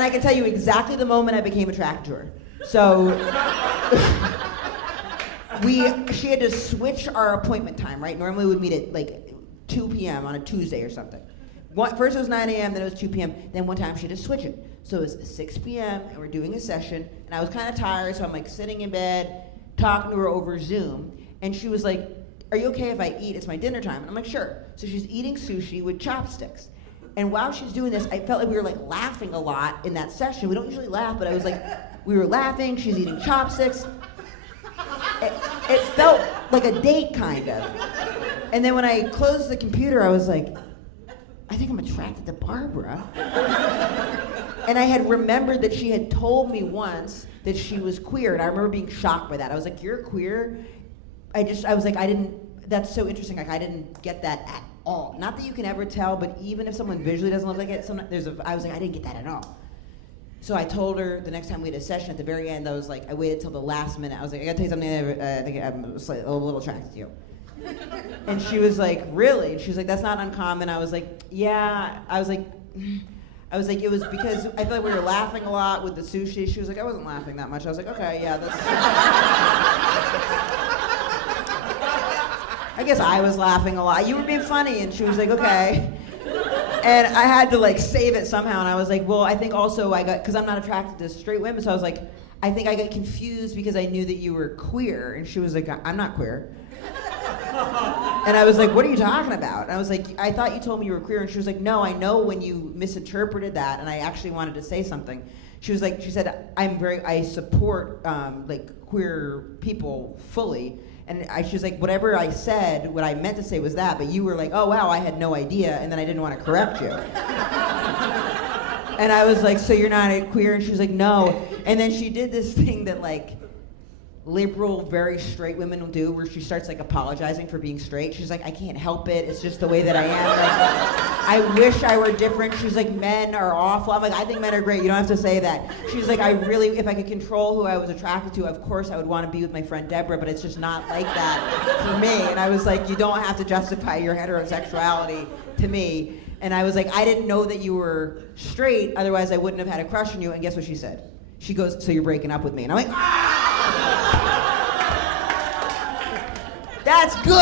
I can tell you exactly the moment I became attracted to her. So she had to switch our appointment time, right? Normally we'd meet at like 2 p.m. on a Tuesday or something. First it was 9 a.m., then it was 2 p.m. Then one time she had to switch it. So it was 6 p.m. and we're doing a session, and I was kind of tired, so I'm like sitting in bed, talking to her over Zoom, and she was like, "Are you okay if I eat? It's my dinner time." And I'm like, "Sure." So she's eating sushi with chopsticks. And while she's doing this, I felt like we were like laughing a lot in that session. We don't usually laugh, but I was like, we were laughing, she's eating chopsticks. It felt like a date, kind of. And then when I closed the computer, I was like, I think I'm attracted to Barbara. And I had remembered that she had told me once that she was queer, and I remember being shocked by that. I was like, "You're queer?" I was like, that's so interesting, like I didn't get that at all. Not that you can ever tell, but even if someone visually doesn't look like it, I was like, I didn't get that at all. So I told her the next time we had a session, at the very end, I was like, I waited till the last minute. I was like, "I gotta tell you something, I think I'm a little attracted to you." And she was like, "Really?" And she was like, "That's not uncommon." I was like, "Yeah." I was like, it was because I feel like we were laughing a lot with the sushi. She was like, "I wasn't laughing that much." I was like, "Okay, yeah, that's..." I guess I was laughing a lot. "You were being funny." And she was like, "Okay." And I had to like save it somehow, and I was like, well, I think also because I'm not attracted to straight women, so I was like, I think I got confused because I knew that you were queer. And she was like, "I'm not queer." And I was like, "What are you talking about?" And I was like, "I thought you told me you were queer." And she was like, "No, I know when you misinterpreted that, and I actually wanted to say something." She said, I support like queer people fully. And she was like, "Whatever I said, what I meant to say was that, but you were like, oh wow, I had no idea, and then I didn't want to correct you." And I was like, "So you're not queer?" And she was like, "No." And then she did this thing that like liberal, very straight women will do, where she starts like apologizing for being straight. She's like, "I can't help it. It's just the way that I am. Like, I wish I were different." She's like, "Men are awful." I'm like, "I think men are great. You don't have to say that." She's like, if I could control who I was attracted to, of course I would want to be with my friend Deborah, but it's just not like that for me." And I was like, "You don't have to justify your heterosexuality to me." And I was like, "I didn't know that you were straight, otherwise I wouldn't have had a crush on you." And guess what she said? She goes, "So you're breaking up with me?" And I'm like, "Ah!" That's good.